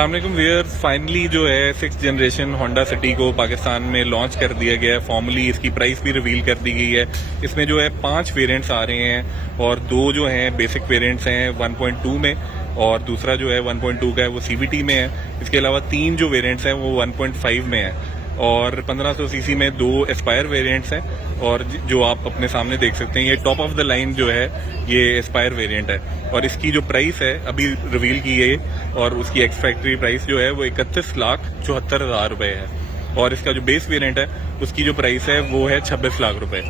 अस्सलामुअलैकुम viewers, finally जो है 6th जनरेशन होंडा सिटी को पाकिस्तान में लॉन्च कर दिया गया है। फॉर्मली इसकी प्राइस भी रिवील कर दी गई है। इसमें जो है 5 वेरिएंट्स आ रहे हैं और 2 जो हैं बेसिक वेरिएंट्स हैं 1.2 में और दूसरा जो है 1.2 का है वो CVT में है। इसके अलावा 3 जो वेरिएंट्स हैं वो 1.5 में है और 1500 सीसी में 2 एस्पायर वेरिएंट्स हैं और जो आप अपने सामने देख सकते हैं ये टॉप ऑफ द लाइन जो है ये एस्पायर वेरिएंट है और इसकी जो प्राइस है अभी रिवील की गई और उसकी एक्स फैक्ट्री प्राइस जो है वो 31,74,000 रुपए है और इसका जो बेस वेरिएंट है उसकी जो प्राइस है वो है 26 लाख रुपए।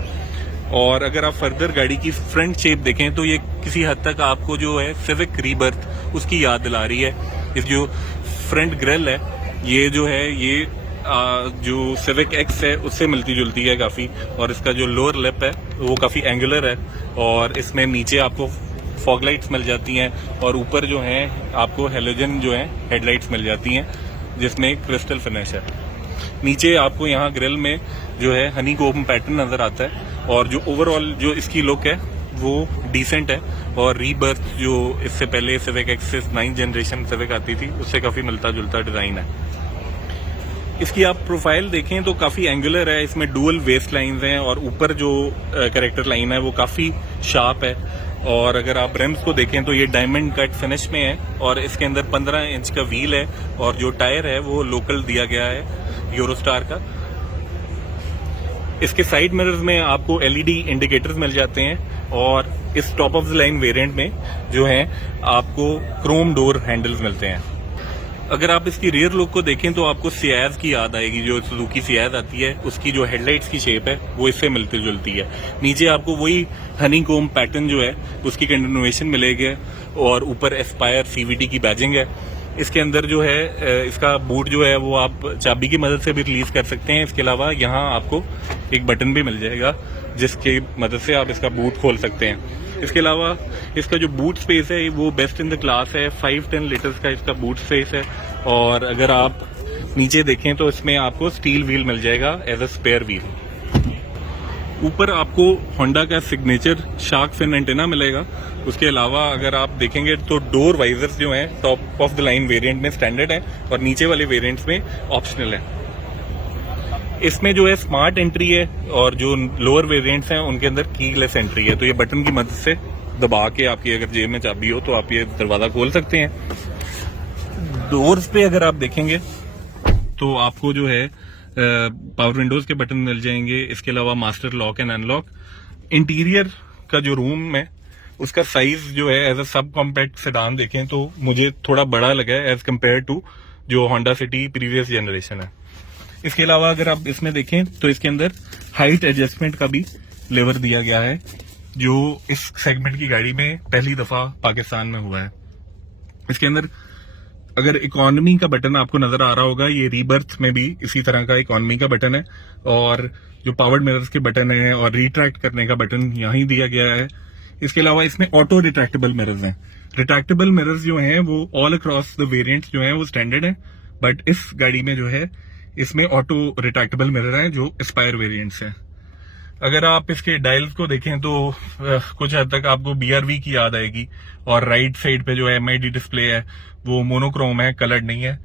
और अगर आप फर्दर गाड़ी की फ्रंट शेप देखें तो ये किसी हद तक आपको जो है सिविक रीबर्थ उसकी याद दिला रही है। इस जो फ्रंट ग्रिल है ये जो है ये जो सिविक एक्स है उससे मिलती जुलती है काफ़ी और इसका जो लोअर लिप है वो काफ़ी एंगुलर है और इसमें नीचे आपको फॉग लाइट्स मिल जाती हैं और ऊपर जो है आपको हेलोजन जो है हेडलाइट्स मिल जाती हैं जिसमें क्रिस्टल फिनिश है। नीचे आपको यहाँ ग्रिल में जो है हनी कोम पैटर्न नजर आता है और जो ओवरऑल जो इसकी लुक है वो डिसेंट है और रीबर्थ जो इससे पहले civic x 9th generation civic आती थी उससे काफ़ी मिलता जुलता डिज़ाइन है। इसकी आप प्रोफाइल देखें तो काफ़ी एंगुलर है, इसमें डुअल वेस्ट लाइंस हैं और ऊपर जो कैरेक्टर लाइन है वो काफ़ी शार्प है और अगर आप रिम्स को देखें तो ये डायमंड कट फिनिश में है और इसके अंदर 15 इंच का व्हील है और जो टायर है वो लोकल दिया गया है यूरोस्टार का। इसके साइड मिरर्स में आपको LED इंडिकेटर्स मिल जाते हैं और इस top of the line variant में जो है आपको क्रोम डोर हैंडल्स मिलते हैं। अगर आप इसकी रियर लुक को देखें तो आपको सियाज की याद आएगी, जो सुजुकी सियाज आती है उसकी जो हेडलाइट्स की शेप है वो इससे मिलती जुलती है। नीचे आपको वही हनी कोम पैटर्न जो है उसकी कंटिन्यूएशन मिलेगी और ऊपर एस्पायर CVT की बैजिंग है। इसके अंदर जो है इसका बूट जो है वो आप चाबी की मदद से भी रिलीज कर सकते हैं। इसके अलावा यहाँ आपको एक बटन भी मिल जाएगा जिसकी मदद से आप इसका बूट खोल सकते हैं। इसके अलावा इसका जो बूट स्पेस है वो बेस्ट इन द क्लास है, 510 लीटर्स का इसका बूट स्पेस है और अगर आप नीचे देखें तो इसमें आपको स्टील व्हील मिल जाएगा एज अ स्पेयर व्हील। ऊपर आपको होंडा का सिग्नेचर शार्क फिन एंटेना मिलेगा। उसके अलावा अगर आप देखेंगे तो डोर वाइजर्स जो हैं top of the line variant में स्टैंडर्ड है और नीचे वाले वेरिएंट्स में ऑप्शनल है। इसमें जो है स्मार्ट एंट्री है और जो लोअर वेरिएंट्स हैं उनके अंदर कीलेस एंट्री है, तो ये बटन की मदद से दबा के आपकी अगर जेब में चाबी हो तो आप ये दरवाजा खोल सकते हैं। डोर्स पे अगर आप देखेंगे तो आपको जो है पावर विंडोज के बटन मिल जाएंगे। इसके अलावा master lock and unlock. Interior का जो रूम है उसका साइज जो है as a sub compact sedan देखें तो मुझे थोड़ा बड़ा लगा है एज कम्पेयर टू जो होंडा सिटी प्रीवियस जनरेशन है। इसके अलावा अगर आप इसमें देखें तो इसके अंदर हाइट एडजस्टमेंट का भी लेवर दिया गया है जो इस सेगमेंट की गाड़ी में पहली दफा पाकिस्तान में हुआ है। इसके अंदर अगर इकोनॉमी का बटन आपको नजर आ रहा होगा, ये रीबर्थ में भी इसी तरह का इकोनॉमी का बटन है और जो पावर्ड मिरर्स के बटन है और रिट्रैक्ट करने का बटन यहीं दिया गया है। इसके अलावा इसमें ऑटो रिट्रैक्टेबल मिरर्स हैं। रिट्रैक्टेबल मिरर्स जो हैं वो ऑल अक्रॉस द वेरिएंट्स जो हैं वो स्टैंडर्ड है, बट इस गाड़ी में जो है इसमें ऑटो रिट्रैक्टेबल मिरर हैं जो एस्पायर वेरिएंट्स हैं। अगर आप इसके डायल्स को देखें तो कुछ हद तक आपको BRV की याद आएगी और राइट साइड पे जो है MID डिस्प्ले है वो मोनोक्रोम है, कलर्ड नहीं है,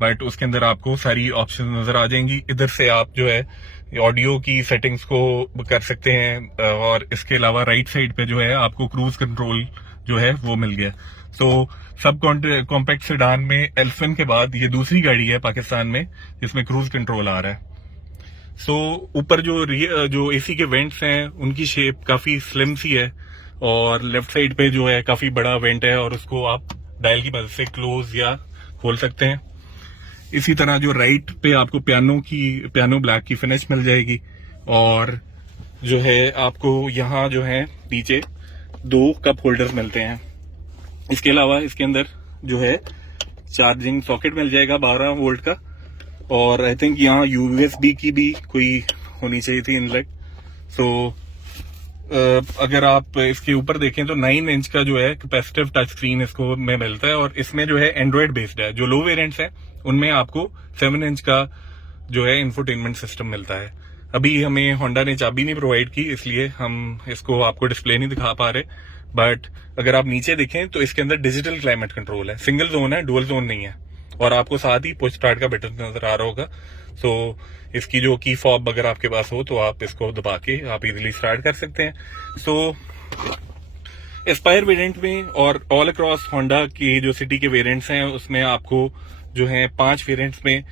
बट उसके अंदर आपको सारी ऑप्शन नजर आ जाएंगी। इधर से आप जो है ऑडियो की सेटिंग्स को कर सकते हैं और इसके अलावा राइट साइड पे जो है आपको क्रूज कंट्रोल जो है वो मिल गया। तो सब कॉम्पैक्ट सेडान में एल्फिन के बाद ये दूसरी गाड़ी है पाकिस्तान में जिसमें क्रूज कंट्रोल आ रहा है। सो ऊपर जो AC के वेंट्स हैं उनकी शेप काफी स्लिम सी है और लेफ्ट साइड पे जो है काफी बड़ा वेंट है और उसको आप डायल की मदद से क्लोज या खोल सकते हैं। इसी तरह जो राइट पे आपको पियानो ब्लैक की फिनिश मिल जाएगी और जो है आपको यहाँ जो है नीचे 2 कप होल्डर्स मिलते हैं। इसके अलावा इसके अंदर जो है चार्जिंग सॉकेट मिल जाएगा 12 वोल्ट का और आई थिंक यहाँ USB की भी कोई होनी चाहिए थी इनलेट। सो अगर आप इसके ऊपर देखें तो 9 इंच का जो है कैपेसिटिव टच स्क्रीन इसको में मिलता है और इसमें जो है एंड्रॉइड बेस्ड है। जो लो वेरिएंट्स है उनमें आपको 7 इंच का जो है इंफोटेनमेंट सिस्टम मिलता है। अभी हमें होंडा ने चाबी नहीं प्रोवाइड की इसलिए हम इसको आपको डिस्प्ले नहीं दिखा पा रहे, बट अगर आप नीचे देखें तो इसके अंदर डिजिटल क्लाइमेट कंट्रोल है। सिंगल जोन है, डुअल जोन नहीं है और आपको साथ ही पुश स्टार्ट का बटन नजर आ रहा होगा। सो इसकी जो की फॉब अगर आपके पास हो तो आप इसको दबा के आप इजीली स्टार्ट कर सकते हैं। सो एस्पायर वेरिएंट में और ऑल अक्रॉस होंडा की जो सिटी के वेरिएंट्स हैं उसमें आपको जो है 5 वेरिएंट्स में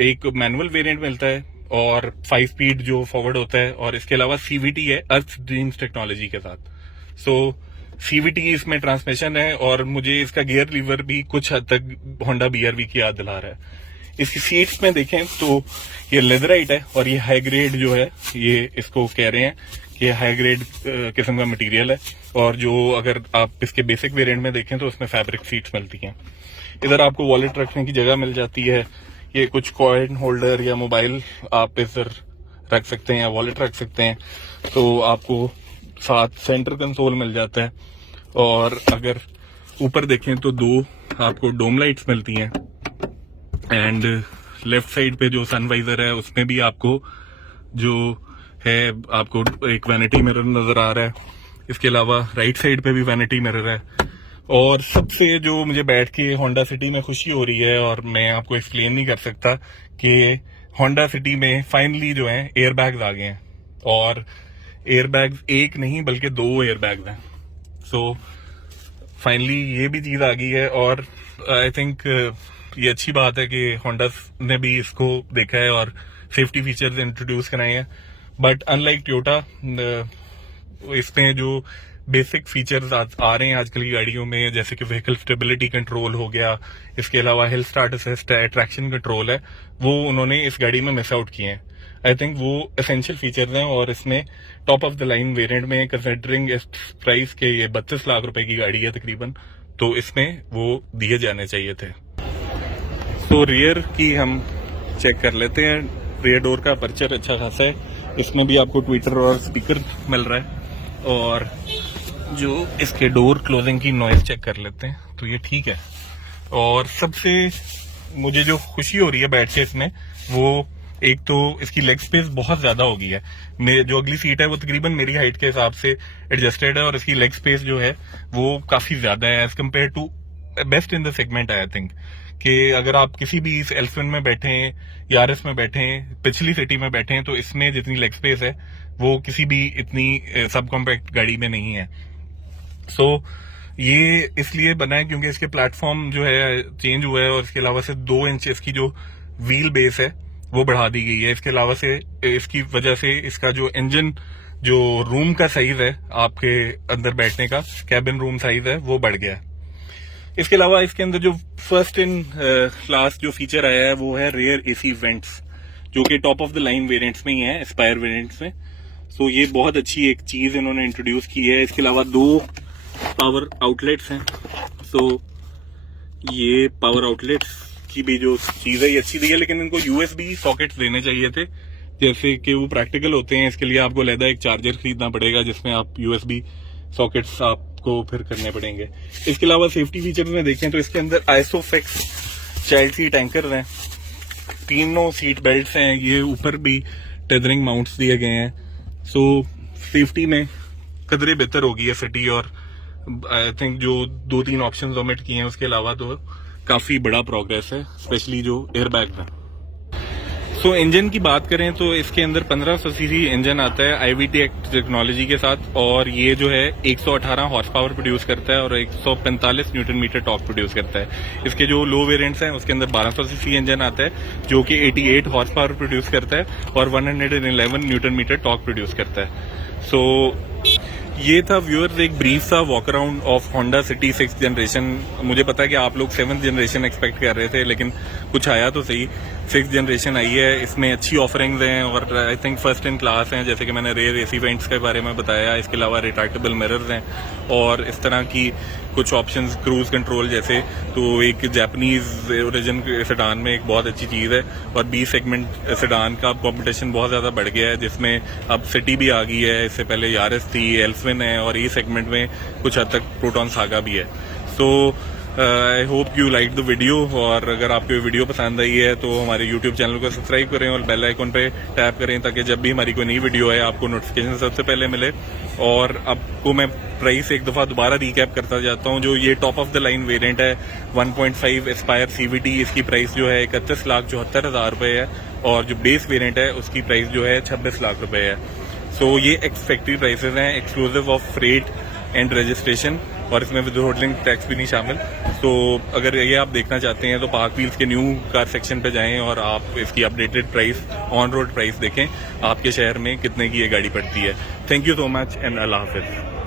एक मैनुअल वेरिएंट मिलता है और 5 स्पीड जो फॉरवर्ड होता है, और इसके अलावा सीवीटी है अर्थ ड्रीम्स टेक्नोलॉजी के साथ। सो सीवीटी इसमें ट्रांसमिशन है और मुझे इसका गियर लीवर भी कुछ हद तक होंडा बीआरवी की याद दिला रहा है। इसकी सीट्स में देखें तो ये लेदराइट है और ये हाई ग्रेड जो है ये इसको कह रहे हैं कि हाई ग्रेड किस्म का मटेरियल है, और जो अगर आप इसके बेसिक वेरिएंट में देखें तो उसमें फैब्रिक सीट्स मिलती हैं। इधर आपको वॉलेट रखने की जगह मिल जाती है, ये कुछ कॉइन होल्डर या मोबाइल आप इधर रख सकते हैं या वॉलेट रख सकते हैं। तो आपको साथ सेंटर कंसोल मिल जाता है, और अगर ऊपर देखें तो 2 आपको डोम लाइट्स मिलती हैं, एंड लेफ्ट साइड पे जो सनवाइजर है उसमें भी आपको जो है आपको एक वैनिटी मिरर नजर आ रहा है। इसके अलावा राइट साइड पे भी वैनिटी मिरर है, और सबसे जो मुझे बैठ के होंडा सिटी में खुशी हो रही है और मैं आपको एक्सप्लेन नहीं कर सकता कि होंडा सिटी में फाइनली जो है एयर बैग्स आ गए हैं, और एयर बैग्स एक नहीं बल्कि 2 एयर बैग्स हैं। सो फाइनली ये भी चीज आ गई है, और आई थिंक ये अच्छी बात है कि होंडा ने भी इसको देखा है और सेफ्टी फीचर्स इंट्रोड्यूस कराए हैं। बट अनलाइक टोयोटा इसमें जो बेसिक फीचर्स आ रहे हैं आजकल की गाड़ियों में, जैसे कि व्हीकल स्टेबिलिटी कंट्रोल हो गया, इसके अलावा हिल स्टार्ट असिस्ट है, ट्रैक्शन कंट्रोल है, वो उन्होंने इस गाड़ी में मिस आउट किए हैं। आई थिंक वो एसेंशियल फीचर्स हैं, और इसमें top of the line variant में कंसिडरिंग इस प्राइस के ये 32 लाख रुपए की गाड़ी है तकरीबन, तो इसमें वो दिए जाने चाहिए थे। तो रियर की हम चेक कर लेते हैं। रियर डोर का अपर्चर अच्छा खासा है, इसमें भी आपको ट्विटर और स्पीकर मिल रहा है, और जो इसके डोर क्लोजिंग की नॉइज चेक कर लेते हैं तो ये ठीक है। और सबसे मुझे जो खुशी हो रही है बैठ के इसमें, वो एक तो इसकी लेग स्पेस बहुत ज्यादा हो गई है। मेरे जो अगली सीट है वो तकरीबन मेरी हाइट के हिसाब से एडजस्टेड है, और इसकी लेग स्पेस जो है वो काफी ज्यादा है as compared to best in the segment. I think कि अगर आप किसी भी इस एल्फिन में बैठे यारिस में बैठे पिछली सिटी में बैठे तो इसमें जितनी लेग स्पेस है वो किसी भी इतनी सब कॉम्पैक्ट गाड़ी में नहीं है। सो ये इसलिए बना है क्योंकि इसके प्लेटफॉर्म जो है चेंज हुआ है, और इसके अलावा से 2 इंच इसकी जो व्हील बेस है वो बढ़ा दी गई है। इसके अलावा से इसकी वजह से इसका जो इंजन जो रूम का साइज है आपके अंदर बैठने का कैबिन रूम साइज है वो बढ़ गया है। इसके अलावा इसके अंदर जो फर्स्ट इन क्लास जो फीचर आया है वो है रियर एसी वेंट्स, जो कि top of the line variants में ही है, एस्पायर वेरिएंट्स में। सो ये बहुत अच्छी एक चीज इन्होंने इंट्रोड्यूस की है। इसके अलावा 2 पावर आउटलेट्स हैं। सो ये पावर आउटलेट्स की भी जो चीज है ये अच्छी दी है, लेकिन इनको यूएसबी सॉकेट्स देने चाहिए थे, जैसे कि वो प्रैक्टिकल होते हैं। इसके लिए आपको अलग एक चार्जर खरीदना पड़ेगा जिसमें आप यूएसबी सॉकेट्स आपको फिर करने पड़ेंगे। इसके अलावा सेफ्टी फीचर्स में देखें तो इसके अंदर आइसोफिक्स चाइल्ड सीट एंकर हैं, 3 सीट बेल्ट्स हैं, ये ऊपर भी टेदरिंग माउंट्स दिए गए हैं। सो सेफ्टी में कदरे बेहतर होगी है सिटी, और आई थिंक जो 2-3 ऑप्शंस ओमिट किए हैं उसके अलावा तो काफी बड़ा प्रोग्रेस है, स्पेशली जो एयरबैग है। सो इंजन की बात करें तो इसके अंदर 1500 सीसी इंजन आता है IVT टेक्नोलॉजी के साथ, और ये जो है 118 हॉर्स पावर प्रोड्यूस करता है और 145 न्यूटन मीटर टॉर्क प्रोड्यूस करता है। इसके जो लो वेरिएंट्स हैं उसके अंदर 1200 सीसी इंजन आता है जो कि 88 हॉर्स पावर प्रोड्यूस करता है और 111 न्यूटन मीटर टॉर्क प्रोड्यूस करता है। सो ये था व्यूअर्स एक ब्रीफ सा walk around of Honda city 6th generation. मुझे पता है कि आप लोग 7th जनरेशन एक्सपेक्ट कर रहे थे, लेकिन कुछ आया तो सही, 6th जनरेशन आई है। इसमें अच्छी ऑफरिंग्स हैं और I think first in class हैं, जैसे कि मैंने रेयर एसी वेंट्स के बारे में बताया। इसके अलावा रिट्रैक्टेबल मिरर्स हैं और इस तरह की कुछ ऑप्शंस, क्रूज कंट्रोल जैसे, तो एक जापानीज ओरिजिन सेडान में एक बहुत अच्छी चीज़ है। और बी सेगमेंट सेडान का कॉम्पिटिशन बहुत ज़्यादा बढ़ गया है, जिसमें अब सिटी भी आ गई है, इससे पहले यारिस थी, एल्फिन है, और ई सेगमेंट में कुछ हद तक प्रोटॉन सागा भी है। So I hope you like the video, और अगर आपको ये वीडियो पसंद आई है तो हमारे यूट्यूब चैनल को सब्सक्राइब करें और बेल आइकन पे टैप करें ताकि जब भी हमारी कोई नई वीडियो आए आपको नोटिफिकेशन सबसे पहले मिले। और आपको मैं प्राइस एक दफा दोबारा रिकैप करता जाता हूँ। जो ये top of the line variant है 1.5 एस्पायर CVT, इसकी प्राइस जो है 31,74,000 रुपए है, और जो बेस वेरिएंट है उसकी प्राइस जो है 26 लाख रुपए है। सो ये एक्स फैक्ट्री प्राइसेस हैं, exclusive of freight and registration, और इसमें विद होल्डिंग टैक्स भी नहीं शामिल। तो अगर ये आप देखना चाहते हैं तो पार्क व्हील्स के न्यू कार सेक्शन पे जाएं और आप इसकी updated price, on road price देखें आपके शहर में कितने की ये गाड़ी पड़ती है। Thank you so much and Allah Hafiz.